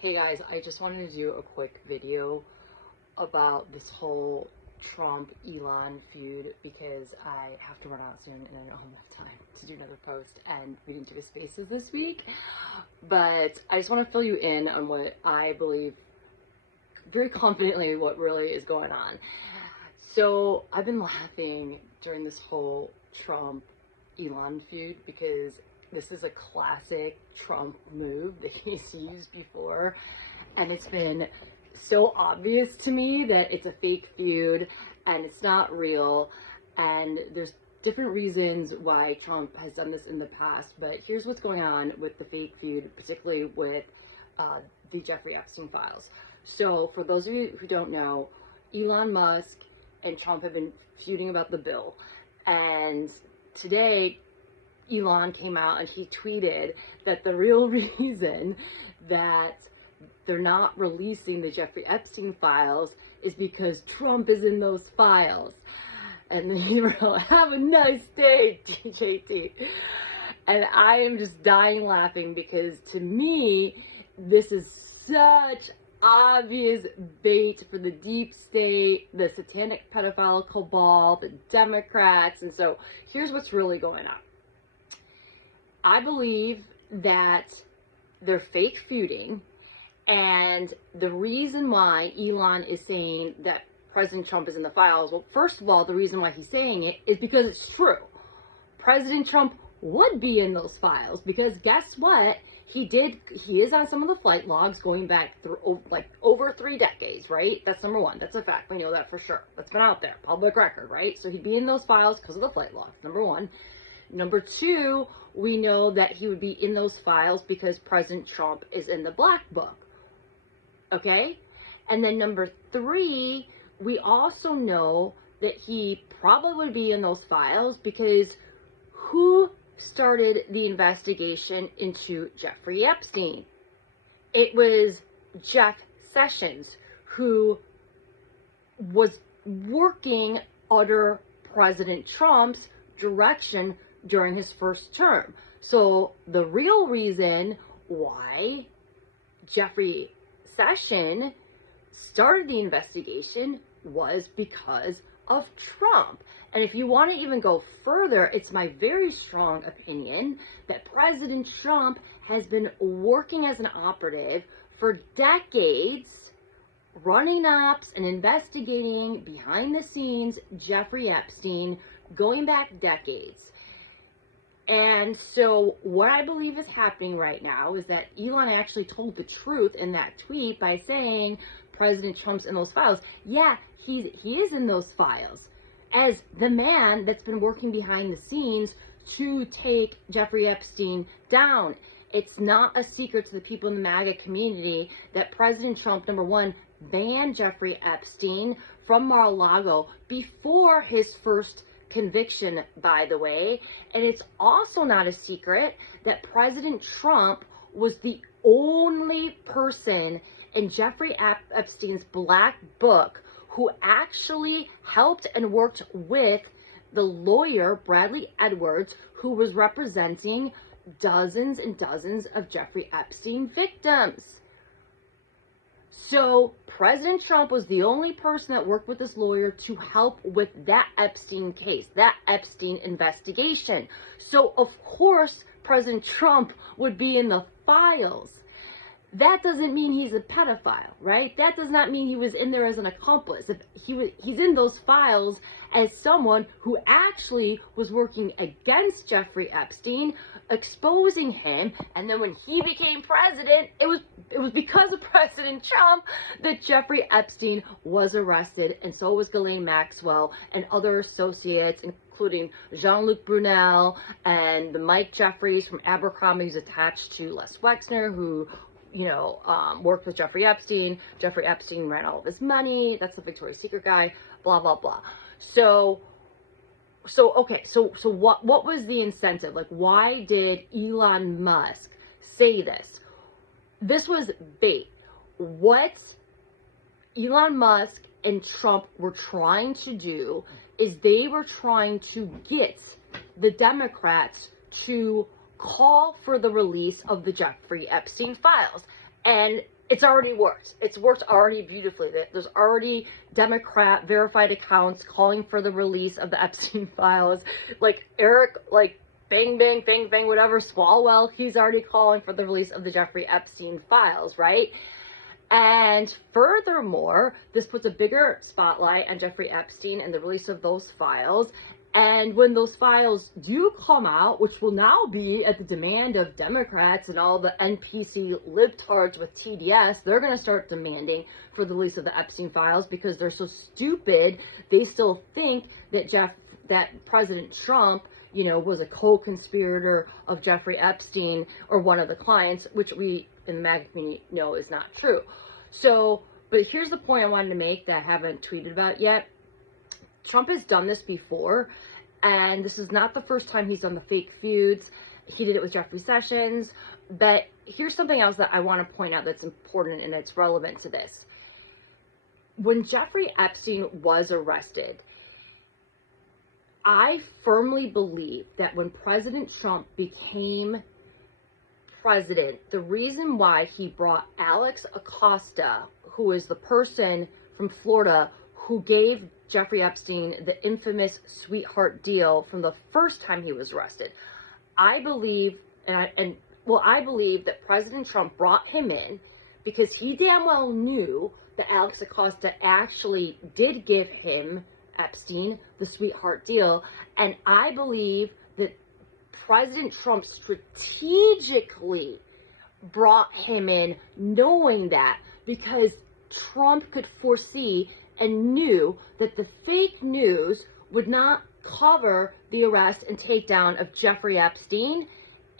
Hey guys, I just wanted to do a quick video about this whole Trump-Elon feud because I have to run out soon and I don't have time to do another post, and we didn't do a spaces this week. But I just want to fill you in on what I believe very confidently what really is going on. So I've been laughing during this whole Trump-Elon feud because this is a classic Trump move that he's used before, and it's been so obvious to me that it's a fake feud and it's not real, and there's different reasons why Trump has done this in the past. But here's what's going on with the fake feud, particularly with the Jeffrey Epstein files. So for those of you who don't know, Elon Musk and Trump have been feuding about the bill, and today Elon came out and he tweeted that the real reason that they're not releasing the Jeffrey Epstein files is because Trump is in those files. And then he wrote, "Have a nice day, JT." And I am just dying laughing because to me, this is such obvious bait for the deep state, the satanic pedophile cabal, the Democrats. And so here's what's really going on. I believe that they're fake feuding, and the reason why Elon is saying that President Trump is in the files, well, first of all, the reason why he's saying it is because it's true. President Trump would be in those files because guess what? He is on some of the flight logs going back through like over 3 decades, right? That's number one. That's a fact. We know that for sure. That's been out there, public record, right? So he'd be in those files because of the flight logs, number one. Number two, we know that he would be in those files because President Trump is in the black book. Okay? And then number three, we also know that he probably would be in those files because who started the investigation into Jeffrey Epstein? It was Jeff Sessions, who was working under President Trump's direction during his first term. So the real reason why Jeffrey Sessions started the investigation was because of Trump. And if you want to even go further, it's my very strong opinion that President Trump has been working as an operative for decades, running ops and investigating behind the scenes Jeffrey Epstein, going back decades. And so what I believe is happening right now is that Elon actually told the truth in that tweet by saying President Trump's in those files. Yeah, he is in those files as the man that's been working behind the scenes to take Jeffrey Epstein down. It's not a secret to the people in the MAGA community that President Trump, number one, banned Jeffrey Epstein from Mar-a-Lago before his first conviction, by the way. And it's also not a secret that President Trump was the only person in Jeffrey Epstein's black book who actually helped and worked with the lawyer Bradley Edwards, who was representing dozens and dozens of Jeffrey Epstein victims. So President Trump was the only person that worked with this lawyer to help with that Epstein case, that Epstein investigation. So of course, President Trump would be in the files. That doesn't mean he's a pedophile, right? That does not mean he was in there as an accomplice. If he's in those files as someone who actually was working against Jeffrey Epstein, exposing him, and then when he became president, it was because of President Trump that Jeffrey Epstein was arrested, and so was Ghislaine Maxwell and other associates, including Jean-Luc Brunel and the Mike Jeffries from Abercrombie, who's attached to Les Wexner, who worked with Jeffrey Epstein. Jeffrey Epstein ran all of his money. That's the Victoria's Secret guy, blah, blah, blah. So what was the incentive? Like, why did Elon Musk say this? This was bait. What Elon Musk and Trump were trying to do is they were trying to get the Democrats to call for the release of the Jeffrey Epstein files. And it's already worked. It's worked already beautifully. There's already Democrat verified accounts calling for the release of the Epstein files. Like Eric, like bang, bang, bang, bang, whatever, Swalwell, he's already calling for the release of the Jeffrey Epstein files, right? And furthermore, this puts a bigger spotlight on Jeffrey Epstein and the release of those files. And when those files do come out, which will now be at the demand of Democrats and all the NPC libtards with TDS, they're going to start demanding for the release of the Epstein files because they're so stupid. They still think that President Trump, you know, was a co-conspirator of Jeffrey Epstein or one of the clients, which we in the MAGA community know is not true. So, but here's the point I wanted to make that I haven't tweeted about yet. Trump has done this before, and this is not the first time he's done the fake feuds. He did it with Jeffrey Sessions, but here's something else that I want to point out that's important and it's relevant to this. When Jeffrey Epstein was arrested, I firmly believe that when President Trump became president, the reason why he brought Alex Acosta, who is the person from Florida who gave Jeffrey Epstein the infamous sweetheart deal from the first time he was arrested. I believe, I believe that President Trump brought him in because he damn well knew that Alex Acosta actually did give him, Epstein, the sweetheart deal. And I believe that President Trump strategically brought him in knowing that because Trump could foresee and knew that the fake news would not cover the arrest and takedown of Jeffrey Epstein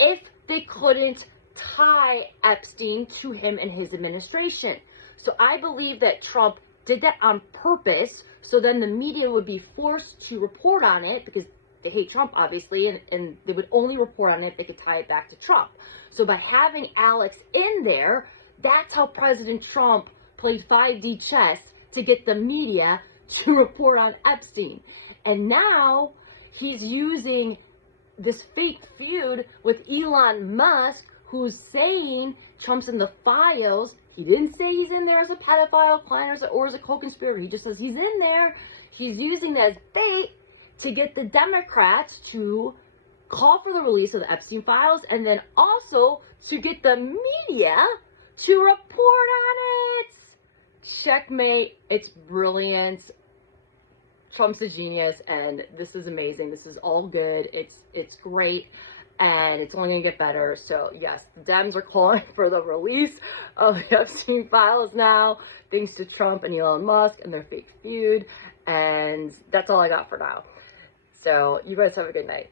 if they couldn't tie Epstein to him and his administration. So I believe that Trump did that on purpose, so then the media would be forced to report on it because they hate Trump, obviously, and they would only report on it if they could tie it back to Trump. So by having Alex in there, that's how President Trump played 5D chess to get the media to report on Epstein. And now he's using this fake feud with Elon Musk, who's saying Trump's in the files. He didn't say he's in there as a pedophile client or as a co-conspirator. He just says he's in there. He's using that as bait to get the Democrats to call for the release of the Epstein files and then also to get the media to report on it. Checkmate. It's brilliant. Trump's a genius, and this is amazing. This is all good. It's great, and it's only going to get better. So, yes, the Dems are calling for the release of the Epstein files now, thanks to Trump and Elon Musk and their fake feud, and that's all I got for now. So, you guys have a good night.